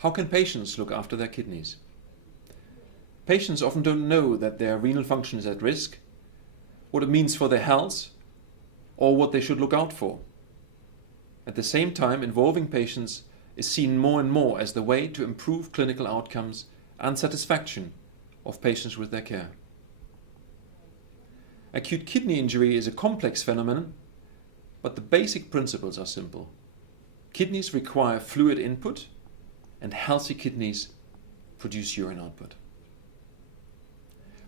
How can patients look after their kidneys? Patients often don't know that their renal function is at risk, what it means for their health, or what they should look out for. At the same time, involving patients is seen more and more as the way to improve clinical outcomes and satisfaction of patients with their care. Acute kidney injury is a complex phenomenon, but the basic principles are simple. Kidneys require fluid input, and healthy kidneys produce urine output.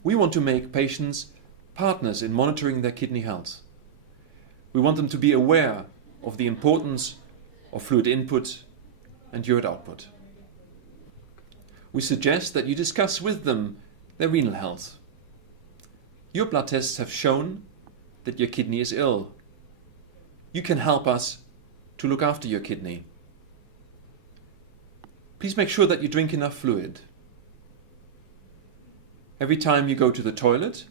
We want to make patients partners in monitoring their kidney health. We want them to be aware of the importance of fluid input and urine output. We suggest that you discuss with them their renal health. Your blood tests have shown that your kidney is ill. You can help us to look after your kidney. Please make sure that you drink enough fluid. Every time you go to the toilet,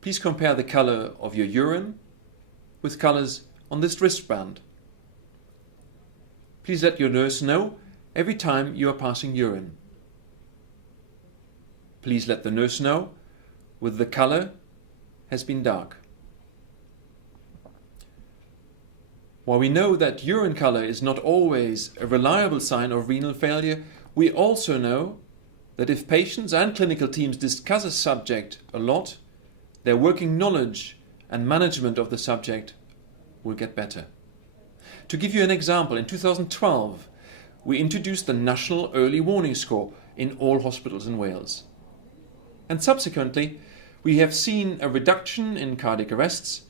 please compare the color of your urine with colors on this wristband. Please let your nurse know every time you are passing urine. Please let the nurse know whether the color has been dark. While we know that urine color is not always a reliable sign of renal failure, we also know that if patients and clinical teams discuss a subject a lot, their working knowledge and management of the subject will get better. To give you an example, in 2012, we introduced the National Early Warning Score in all hospitals in Wales. And subsequently, we have seen a reduction in cardiac arrests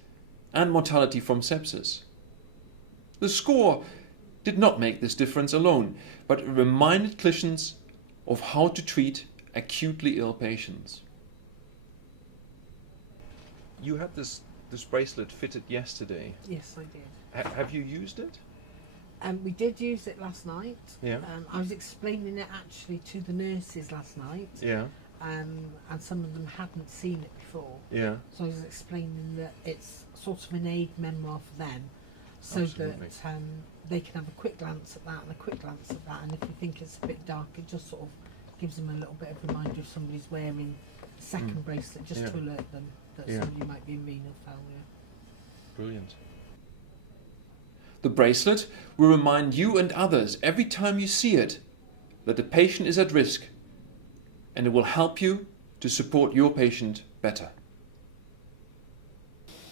and mortality from sepsis. The score did not make this difference alone, but it reminded clinicians of how to treat acutely ill patients. You had this bracelet fitted yesterday. Yes, I did. Have you used it? We did use it last night. Yeah. I was explaining it actually to the nurses last night. Yeah. And some of them hadn't seen it before. Yeah. So I was explaining that it's sort of an aid memoir for them, so Absolutely. that they can have a quick glance at that and a quick glance at that, and if you think it's a bit dark, it just sort of gives them a little bit of reminder if somebody's wearing a second bracelet, just to alert them that somebody might be in renal failure. Brilliant. The bracelet will remind you and others every time you see it that the patient is at risk, and it will help you to support your patient better.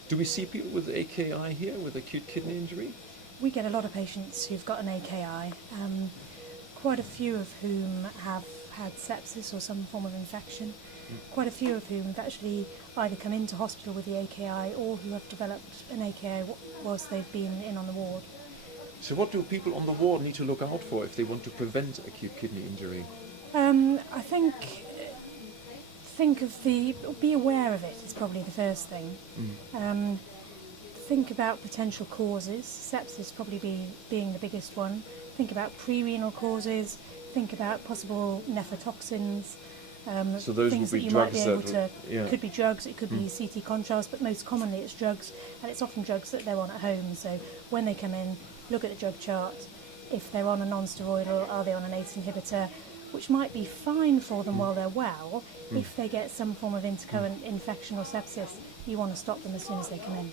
Do we see people with AKI here, with acute kidney injury? We get a lot of patients who've got an AKI, quite a few of whom have had sepsis or some form of infection, quite a few of whom have actually either come into hospital with the AKI or who have developed an AKI whilst they've been in on the ward. So what do people on the ward need to look out for if they want to prevent acute kidney injury? I think be aware of it is probably the first thing. Think about potential causes, sepsis probably being the biggest one. Think about pre-renal causes, think about possible nephrotoxins, so those things would be that you drugs might be able to, yeah. Could be drugs, it could be CT contrast, but most commonly it's drugs, and it's often drugs that they're on at home. So when they come in, look at the drug chart. If they're on a non-steroidal, are they on an ACE inhibitor, which might be fine for them while they're well. If they get some form of intercurrent infection or sepsis, you want to stop them as soon as they come in.